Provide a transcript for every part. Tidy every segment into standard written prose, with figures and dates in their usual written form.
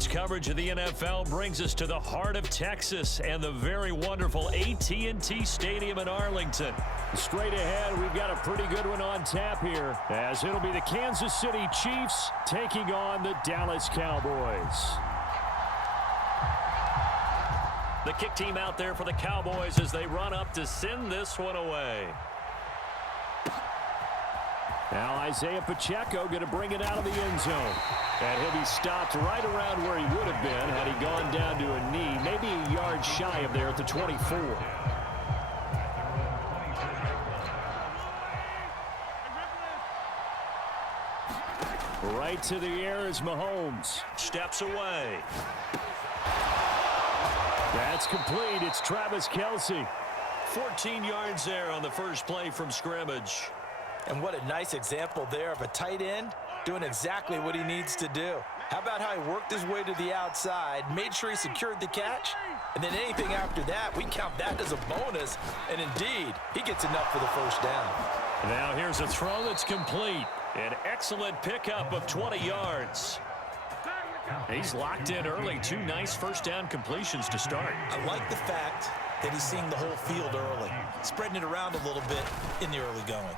Sports coverage of the NFL brings us to the heart of Texas and the very wonderful AT&T Stadium in Arlington. Straight ahead, we've got a pretty good one on tap here, as it'll be the Kansas City Chiefs taking on the Dallas Cowboys. The kick team out there for the Cowboys as they run up to send this one away. Now Isaiah Pacheco going to bring it out of the end zone. And he'll be stopped right around where he would have been had he gone down to a knee, maybe a yard shy of there at the 24. Right to the air is Mahomes. Steps away. That's complete. It's Travis Kelce. 14 yards there on the first play from scrimmage. And what a nice example there of a tight end doing exactly what he needs to do. How about how he worked his way to the outside, made sure he secured the catch, and then anything after that, we count that as a bonus. And indeed, he gets enough for the first down. Now here's a throw that's complete. An excellent pickup of 20 yards. He's locked in early. 2 nice first down completions to start. I like the fact that he's seeing the whole field early, spreading it around a little bit in the early going.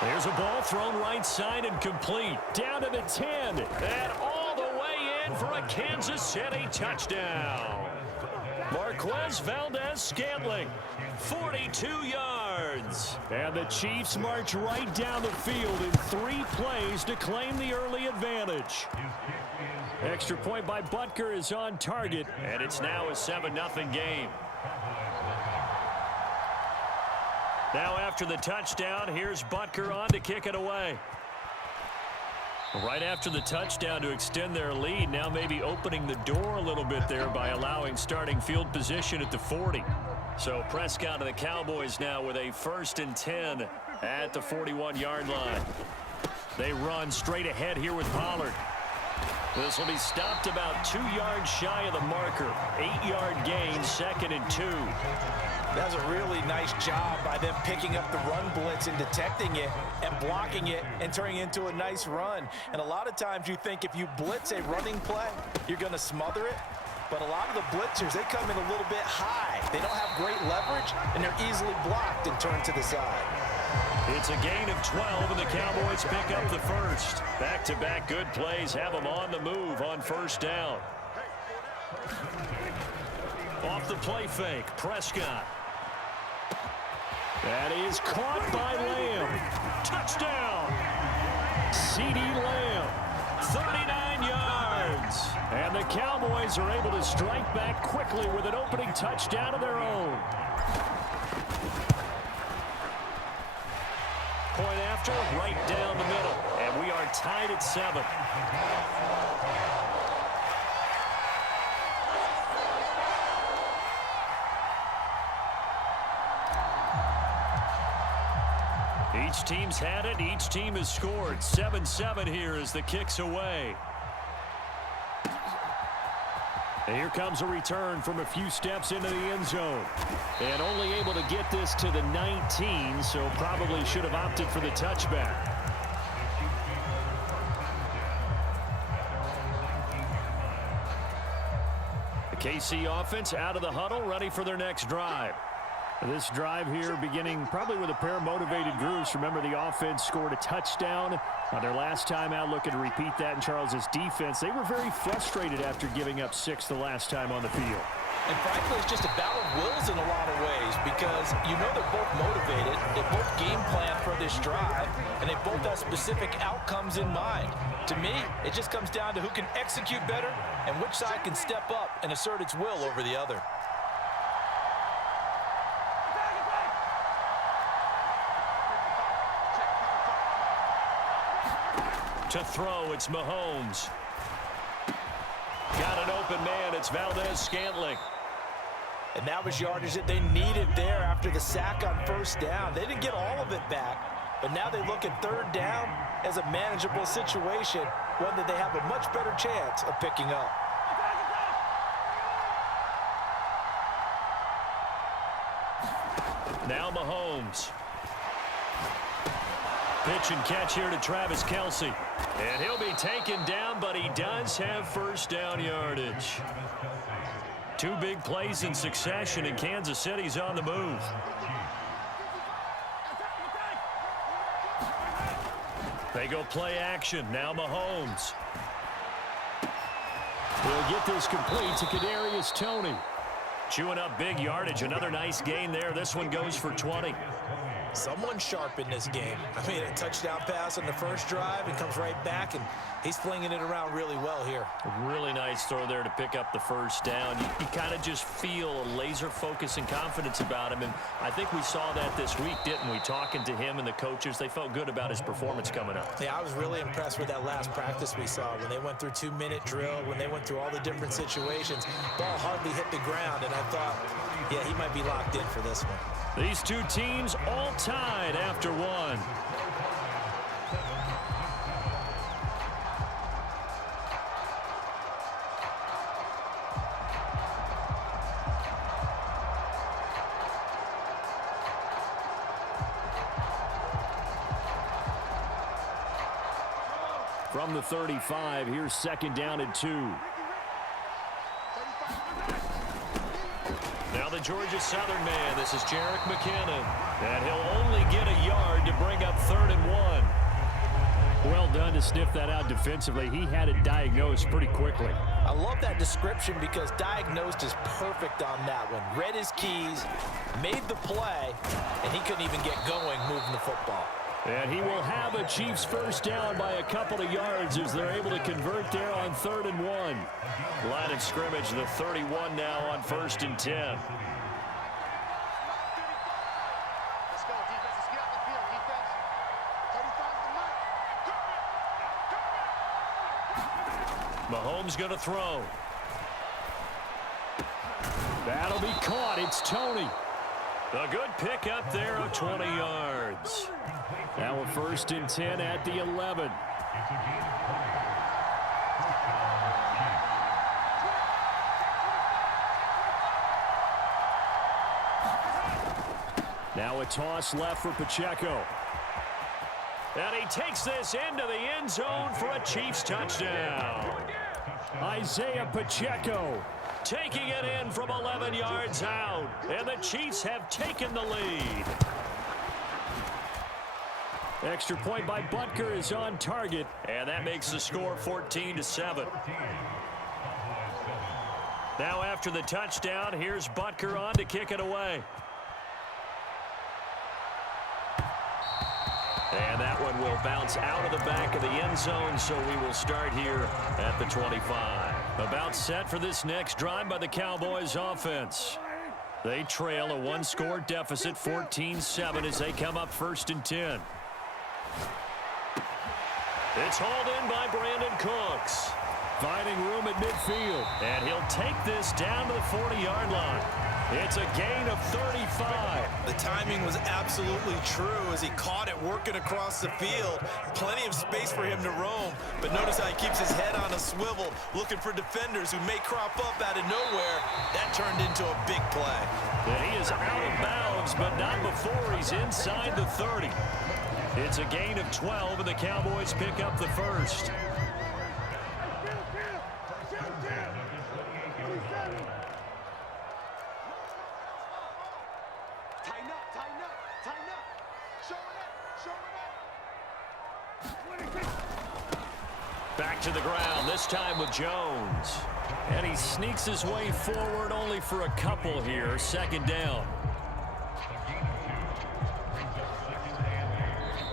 There's a ball thrown right side and complete. Down to the 10. And all the way in for a Kansas City touchdown. Marquez Valdez-Scantling, 42 yards. And the Chiefs march right down the field in 3 plays to claim the early advantage. Extra point by Butker is on target. And it's now a 7-0 game. Now after the touchdown, here's Butker on to kick it away. Right after the touchdown to extend their lead, now maybe opening the door a little bit there by allowing starting field position at the 40. So Prescott and the Cowboys now with a 1st and 10 at the 41-yard line. They run straight ahead here with Pollard. This will be stopped about 2 yards shy of the marker. 8-yard gain, 2nd and 2. That was a really nice job by them picking up the run blitz and detecting it and blocking it and turning it into a nice run. And a lot of times you think if you blitz a running play, you're going to smother it. But a lot of the blitzers, they come in a little bit high. They don't have great leverage, and they're easily blocked and turned to the side. It's a gain of 12, and the Cowboys pick up the first. Back-to-back good plays have them on the move on first down. Off the play fake, Prescott. That is caught by Lamb. Touchdown! CeeDee Lamb. 39 yards. And the Cowboys are able to strike back quickly with an opening touchdown of their own. Point after, right down the middle. And we are tied at 7. Each team's had it. Each team has scored. 7-7 here as the kick's away. And here comes a return from a few steps into the end zone. And only able to get this to the 19, so probably should have opted for the touchback. The KC offense out of the huddle, ready for their next drive. This drive here beginning probably with a pair of motivated groups. Remember, the offense scored a touchdown on their last time out, looking to repeat that in Charles's defense. They were very frustrated after giving up 6 the last time on the field. And frankly, it's just a battle of wills in a lot of ways because you know they're both motivated, they both game plan for this drive, and they both have specific outcomes in mind. To me, it just comes down to who can execute better and which side can step up and assert its will over the other. To throw, it's Mahomes. Got an open man, it's Valdez-Scantling. And that was yardage that they needed there after the sack on first down. They didn't get all of it back, but now they look at third down as a manageable situation, one that they have a much better chance of picking up. Now Mahomes. Pitch and catch here to Travis Kelce. And he'll be taken down, but he does have first down yardage. Two big plays in succession, and Kansas City's on the move. They go play action. Now Mahomes. He'll get this complete to Kadarius Toney. Chewing up big yardage. Another nice gain there. This one goes for 20. Someone sharp in this game. I mean, a touchdown pass on the first drive and comes right back, and he's flinging it around really well here. A really nice throw there to pick up the first down. You kind of just feel a laser focus and confidence about him, and I think we saw that this week, didn't we? Talking to him and the coaches, they felt good about his performance coming up. Yeah, I was really impressed with that last practice we saw when they went through 2-minute drill, when they went through all the different situations. Ball hardly hit the ground, and I thought, yeah, he might be locked in for this one. These two teams all tied after one. From the 35, here's second down and 2. Now the Georgia Southern man. This is Jerick McKinnon. And he'll only get a yard to bring up 3rd and 1. Well done to sniff that out defensively. He had it diagnosed pretty quickly. I love that description because diagnosed is perfect on that one. Read his keys, made the play, and he couldn't even get going moving the football. And he will have a Chiefs first down by a couple of yards as they're able to convert there on 3rd and 1. Line of scrimmage, the 31 now on 1st and 10. Mahomes going to throw. That'll be caught. It's Toney. A good pick up there of 20 yards. Now a 1st and 10 at the 11. Now a toss left for Pacheco. And he takes this into the end zone for a Chiefs touchdown. Isaiah Pacheco taking it in from 11 yards out. And the Chiefs have taken the lead. Extra point by Butker is on target. And that makes the score 14-7. Now after the touchdown, here's Butker on to kick it away. And that one will bounce out of the back of the end zone, so we will start here at the 25. About set for this next drive by the Cowboys offense. They trail a one-score deficit, 14-7, as they come up 1st and 10. It's hauled in by Brandon Cooks. Finding room at midfield. And he'll take this down to the 40-yard line. It's a gain of 35. The timing was absolutely true as he caught it working across the field. Plenty of space for him to roam. But notice how he keeps his head on a swivel, looking for defenders who may crop up out of nowhere. That turned into a big play. And he is out of bounds, but not before he's inside the 30. It's a gain of 12, and the Cowboys pick up the first. Back to the ground, this time with Jones. And he sneaks his way forward only for a couple here. 2nd down.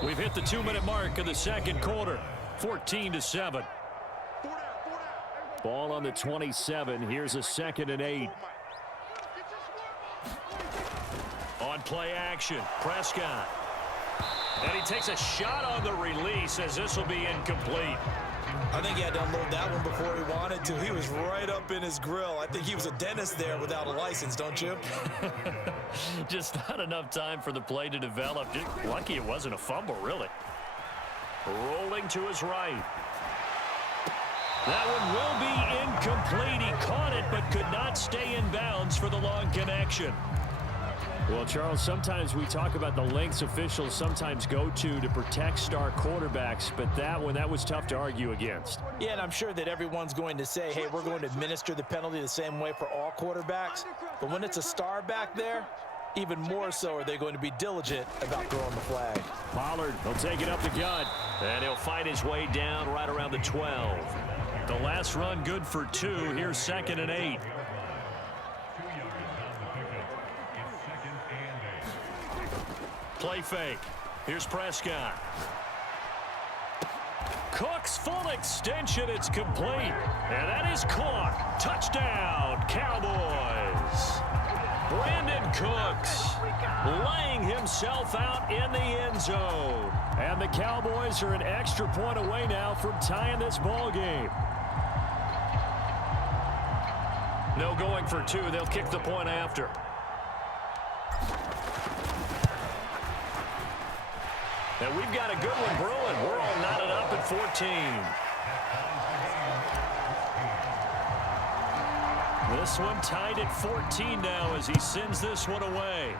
We've hit the 2-minute mark of the 2nd quarter. 14-7. Ball on the 27. Here's a 2nd and 8. On play action, Prescott. And he takes a shot on the release as this will be incomplete. I think he had to unload that one before he wanted to. He was right up in his grill. I think he was a dentist there without a license, don't you? Just not enough time for the play to develop. Lucky it wasn't a fumble, really. Rolling to his right. That one will be incomplete. He caught it but could not stay in bounds for the long connection. Well, Charles, sometimes we talk about the lengths officials sometimes go to protect star quarterbacks, but that was tough to argue against. Yeah, and I'm sure that everyone's going to say, hey, we're going to administer the penalty the same way for all quarterbacks. But when it's a star back there, even more so are they going to be diligent about throwing the flag. Pollard will take it up the gut. And he'll fight his way down right around the 12. The last run good for 2. Here's 2nd and 8. Play fake. Here's Prescott. Cook's full extension. It's complete. And that is caught. Touchdown, Cowboys. Brandon Cooks laying himself out in the end zone. And the Cowboys are an extra point away now from tying this ball game. No going for 2. They'll kick the point after. And we've got a good one brewing. We're all knotted up at 14. This one tied at 14 now as he sends this one away.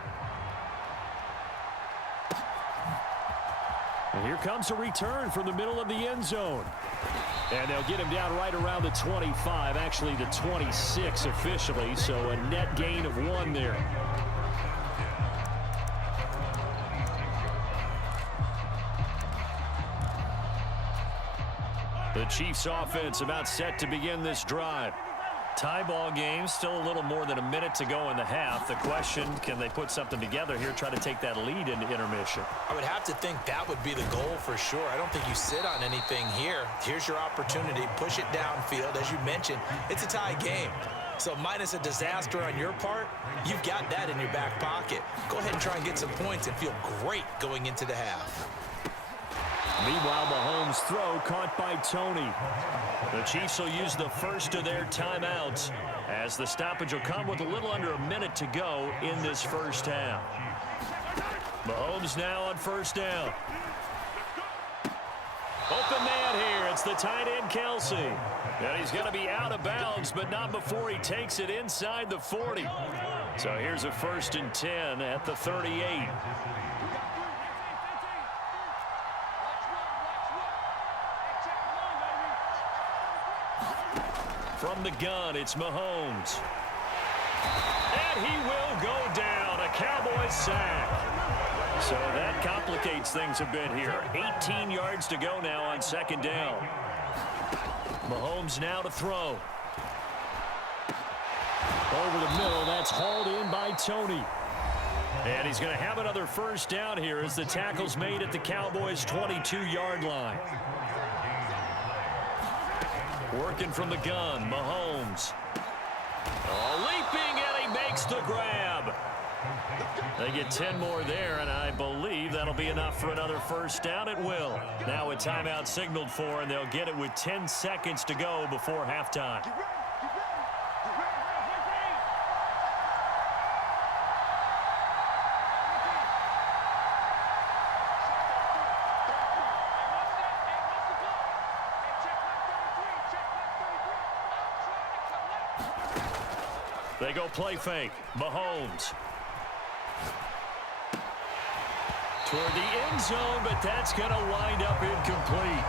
And here comes a return from the middle of the end zone. And they'll get him down right around the 25, actually the 26 officially, so a net gain of 1 there. The Chiefs offense about set to begin this drive. Tie ball game, still a little more than a minute to go in the half. The question, can they put something together here, try to take that lead into intermission? I would have to think that would be the goal for sure. I don't think you sit on anything here. Here's your opportunity. Push it downfield. As you mentioned, it's a tie game. So minus a disaster on your part, you've got that in your back pocket. Go ahead and try and get some points and feel great going into the half. Meanwhile, Mahomes' throw caught by Tony. The Chiefs will use the first of their timeouts as the stoppage will come with a little under a minute to go in this first half. Mahomes now on first down. Open man here. It's the tight end, Kelsey. And he's going to be out of bounds, but not before he takes it inside the 40. So here's a 1st and 10 at the 38. From the gun, it's Mahomes. And he will go down. A Cowboys sack. So that complicates things a bit here. 18 yards to go now on 2nd down. Mahomes now to throw. Over the middle, that's hauled in by Tony. And he's going to have another first down here as the tackle's made at the Cowboys' 22-yard line. Working from the gun, Mahomes. Oh, leaping, and he makes the grab. They get 10 more there, and I believe that'll be enough for another first down. It will. Now a timeout signaled for, and they'll get it with 10 seconds to go before halftime. They go play fake. Mahomes. Toward the end zone, but that's going to wind up incomplete.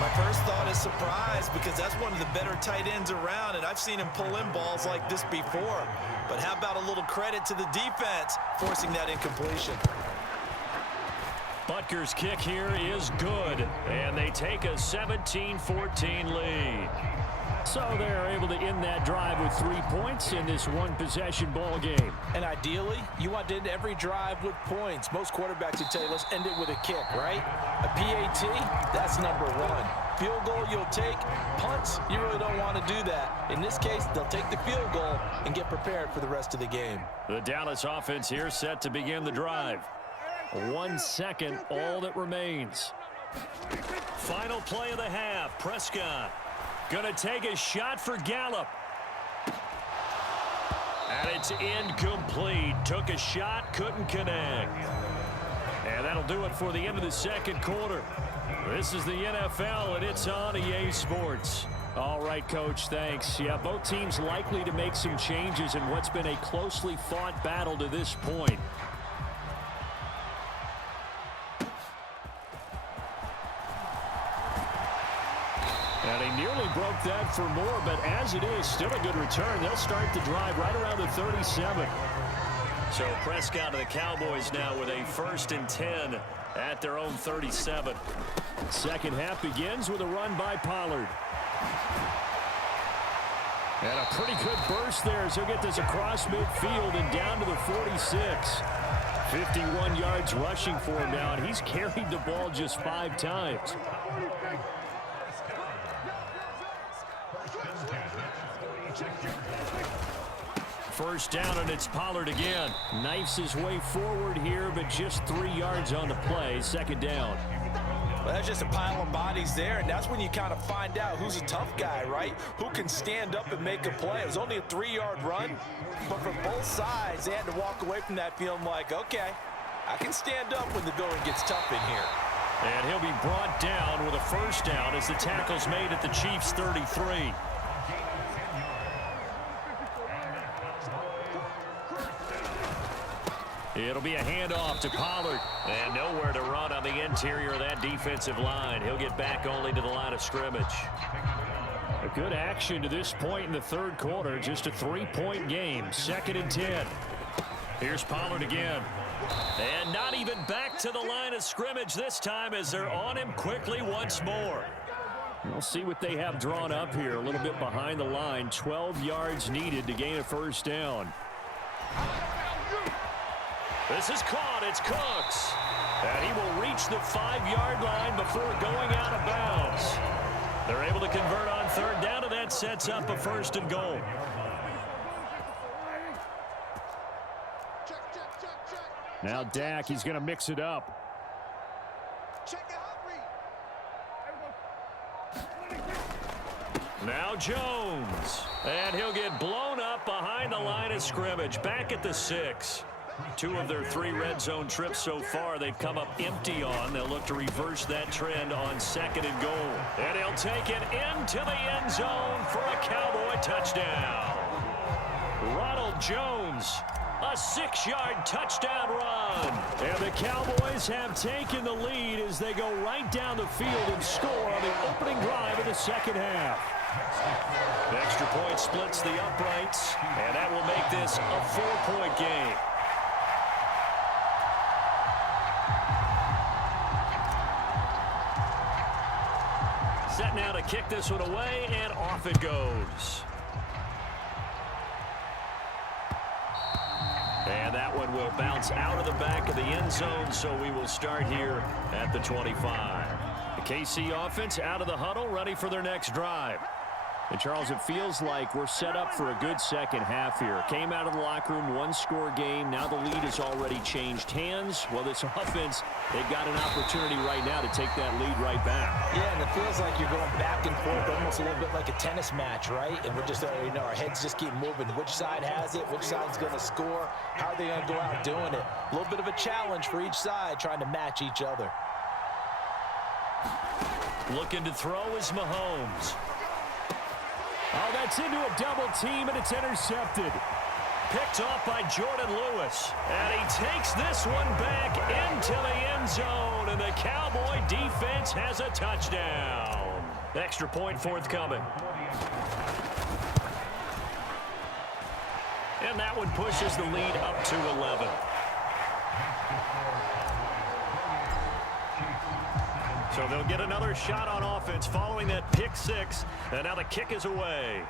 My first thought is surprise because that's one of the better tight ends around, and I've seen him pull in balls like this before. But how about a little credit to the defense forcing that incompletion? Butker's kick here is good, and they take a 17-14 lead. So they're able to end that drive with 3 points in this one-possession ball game. And ideally, you want to end every drive with points. Most quarterbacks would tell you, let's end it with a kick, right? A PAT, that's number 1. Field goal you'll take. Punts, you really don't want to do that. In this case, they'll take the field goal and get prepared for the rest of the game. The Dallas offense here set to begin the drive. 1 second, all that remains. Final play of the half, Prescott. Going to take a shot for Gallup. And it's incomplete. Took a shot, couldn't connect. And that'll do it for the end of the second quarter. This is the NFL, and it's on EA Sports. All right, Coach, thanks. Yeah, both teams likely to make some changes in what's been a closely fought battle to this point. And he nearly broke that for more, but as it is, still a good return. They'll start the drive right around the 37. So Prescott of the Cowboys now with a 1st and 10 at their own 37. Second half begins with a run by Pollard. And a pretty good burst there as he'll get this across midfield and down to the 46. 51 yards rushing for him now, and he's carried the ball just 5 times. First down, and it's Pollard again. Knifes his way forward here, but just 3 yards on the play. Second down. Well, that's just a pile of bodies there, and that's when you kind of find out who's a tough guy, right? Who can stand up and make a play. It was only a 3-yard run, but for both sides, they had to walk away from that feeling like, okay, I can stand up when the going gets tough in here. And he'll be brought down with a first down as the tackle's made at the Chiefs' 33. It'll be a handoff to Pollard. And nowhere to run on the interior of that defensive line. He'll get back only to the line of scrimmage. A good action to this point in the third quarter. Just a 3-point game. 2nd and 10. Here's Pollard again. And not even back to the line of scrimmage this time as they're on him quickly once more. We'll see what they have drawn up here. A little bit behind the line. 12 yards needed to gain a first down. This is caught. It's Cooks. And he will reach the 5-yard line before going out of bounds. They're able to convert on third down, and that sets up a 1st and goal. Now Dak, he's going to mix it up. Now Jones. And he'll get blown up behind the line of scrimmage. Back at the 6. 2 of their 3 red zone trips so far they've come up empty on. They'll look to reverse that trend on 2nd and goal. And he'll take it into the end zone for a Cowboy touchdown. Ronald Jones, a 6-yard touchdown run. And the Cowboys have taken the lead as they go right down the field and score on the opening drive of the second half. The extra point splits the uprights, and that will make this a 4-point game. Set now to kick this one away, and off it goes. And that one will bounce out of the back of the end zone, so we will start here at the 25. The KC offense out of the huddle, ready for their next drive. And, Charles, it feels like we're set up for a good second half here. Came out of the locker room, 1-score game. Now the lead has already changed hands. Well, this offense, they've got an opportunity right now to take that lead right back. Yeah, and it feels like you're going back and forth, almost a little bit like a tennis match, right? And we're just, our heads just keep moving. Which side has it? Which side's going to score? How are they going to go out doing it? A little bit of a challenge for each side, trying to match each other. Looking to throw is Mahomes. Oh, that's into a double team, and it's intercepted. Picked off by Jordan Lewis. And he takes this one back into the end zone, and the Cowboy defense has a touchdown. Extra point forthcoming. And that one pushes the lead up to 11. So they'll get another shot on offense following that pick 6. And now the kick is away.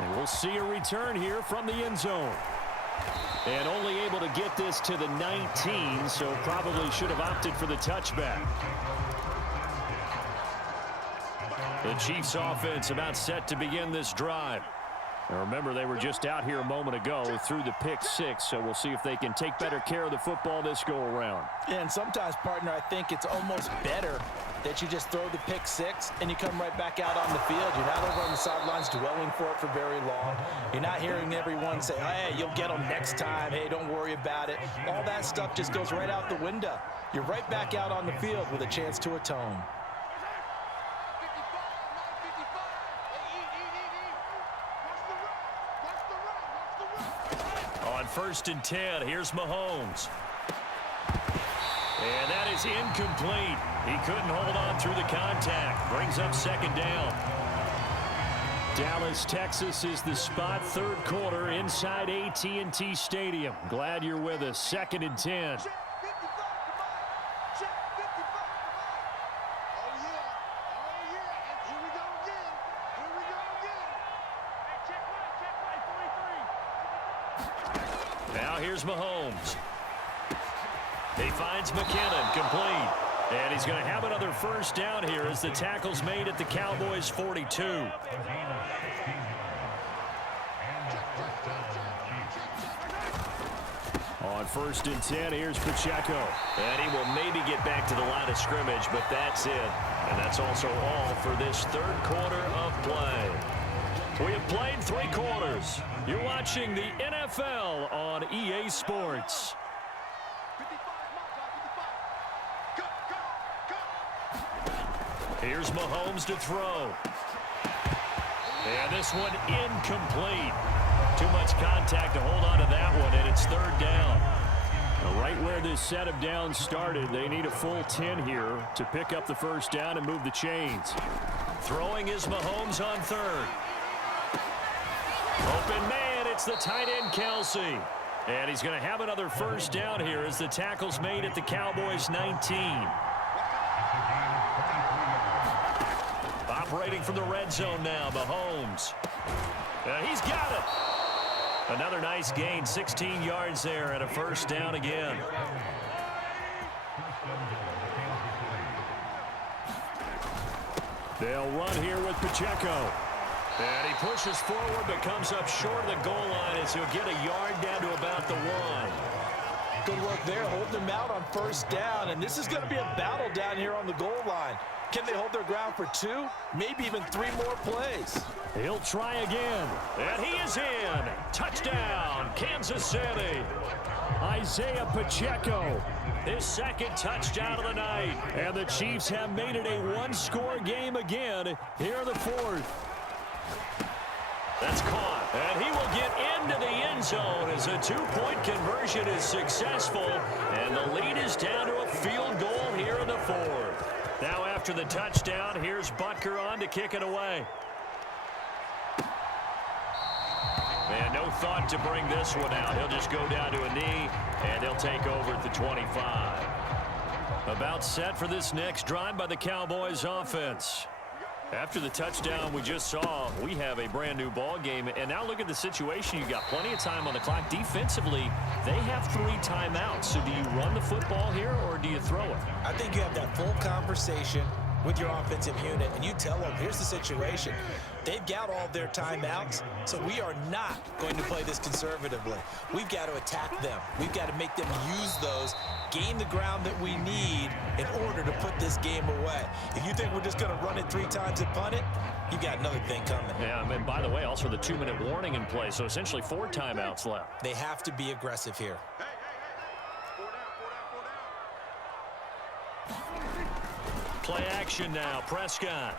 And we'll see a return here from the end zone. And only able to get this to the 19, so probably should have opted for the touchback. The Chiefs offense about set to begin this drive. Now remember, they were just out here a moment ago through the pick 6, so we'll see if they can take better care of the football this go-around. Yeah, and sometimes, partner, I think it's almost better that you just throw the pick 6 and you come right back out on the field. You're not over on the sidelines dwelling for it for very long. You're not hearing everyone say, hey, you'll get them next time. Hey, don't worry about it. All that stuff just goes right out the window. You're right back out on the field with a chance to atone. On 1st and 10, here's Mahomes. And that is incomplete. He couldn't hold on through the contact. Brings up 2nd down. Dallas, Texas is the spot. 3rd quarter inside AT&T Stadium. Glad you're with us. 2nd and 10. Now here's Mahomes. He finds McKinnon, complete. And he's going to have another 1st down here as the tackle's made at the Cowboys' 42. On 1st and 10, here's Pacheco. And he will maybe get back to the line of scrimmage, but that's it. And that's also all for this 3rd quarter of play. We have played 3 quarters. You're watching the NFL on EA Sports. Here's Mahomes to throw. And this one incomplete. Too much contact to hold on to that one, and it's 3rd down. Right where this set of downs started, they need a full 10 here to pick up the 1st down and move the chains. Throwing is Mahomes on 3rd. Open man, it's the tight end Kelsey. And he's going to have another 1st down here as the tackle's made at the Cowboys' 19. Operating from the red zone now, Mahomes. He's got it. Another nice gain, 16 yards there, and a 1st down again. They'll run here with Pacheco. And he pushes forward but comes up short of the goal line as he'll get a yard down to about the 1. Good work there, holding them out on 1st down. And this is going to be a battle down here on the goal line. Can they hold their ground for 2, maybe even 3 more plays? He'll try again. And he is in. Touchdown, Kansas City. Isaiah Pacheco. His 2nd touchdown of the night. And the Chiefs have made it a 1-score game again here in the 4th. That's caught. And he will get into the end zone as a 2-point conversion is successful. And the lead is down to a field goal here in the 4th. Now after the touchdown, here's Butker on to kick it away. And no thought to bring this one out. He'll just go down to a knee, and he'll take over at the 25. About set for this next drive by the Cowboys offense. After the touchdown we just saw, we have a brand new ball game. And now look at the situation. You got plenty of time on the clock. Defensively, they have 3 timeouts. So do you run the football here or do you throw it? I think you have that full conversation with your offensive unit, and you tell them, here's the situation. They've got all their timeouts, so we are not going to play this conservatively. We've got to attack them. We've got to make them use those, gain the ground that we need in order to put this game away. If you think we're just going to run it 3 times and punt it, you got another thing coming. Yeah, and by the way, also the 2-minute warning in play, so essentially 4 timeouts left. They have to be aggressive here. Play action now, Prescott.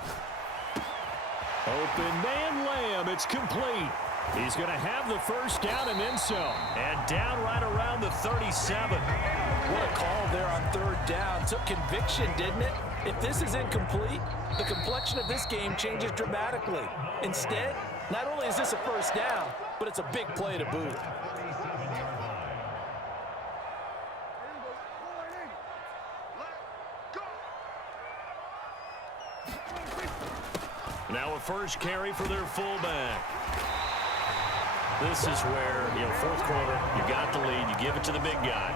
Open man Lamb, it's complete. He's going to have the 1st down and then some. And down right around the 37. What a call there on 3rd down. Took conviction, didn't it? If this is incomplete, the complexion of this game changes dramatically. Instead, not only is this a 1st down, but it's a big play to boot. Now a 1st carry for their fullback. This is where, 4th quarter, you got the lead, you give it to the big guy.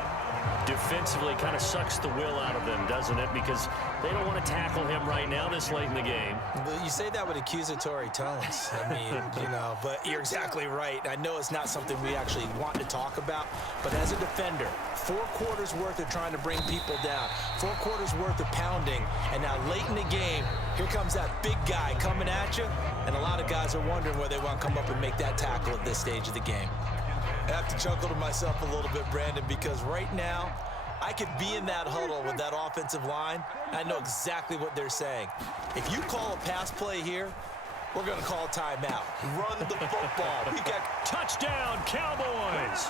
Defensively kind of sucks the will out of them, doesn't it? Because they don't want to tackle him right now this late in the game. You say that with accusatory tones. I mean, but you're exactly right. I know it's not something we actually want to talk about, but as a defender, 4 quarters worth of trying to bring people down, 4 quarters worth of pounding, and now late in the game, here comes that big guy coming at you, and a lot of guys are wondering where they want to come up and make that tackle at this stage of the game. I have to chuckle to myself a little bit, Brandon, because right now, I could be in that huddle with that offensive line. I know exactly what they're saying. If you call a pass play here, We're going to call timeout. Run the football. We got touchdown, Cowboys.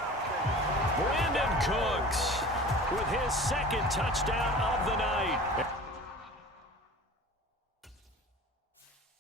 Brandon Cooks with his second touchdown of the night.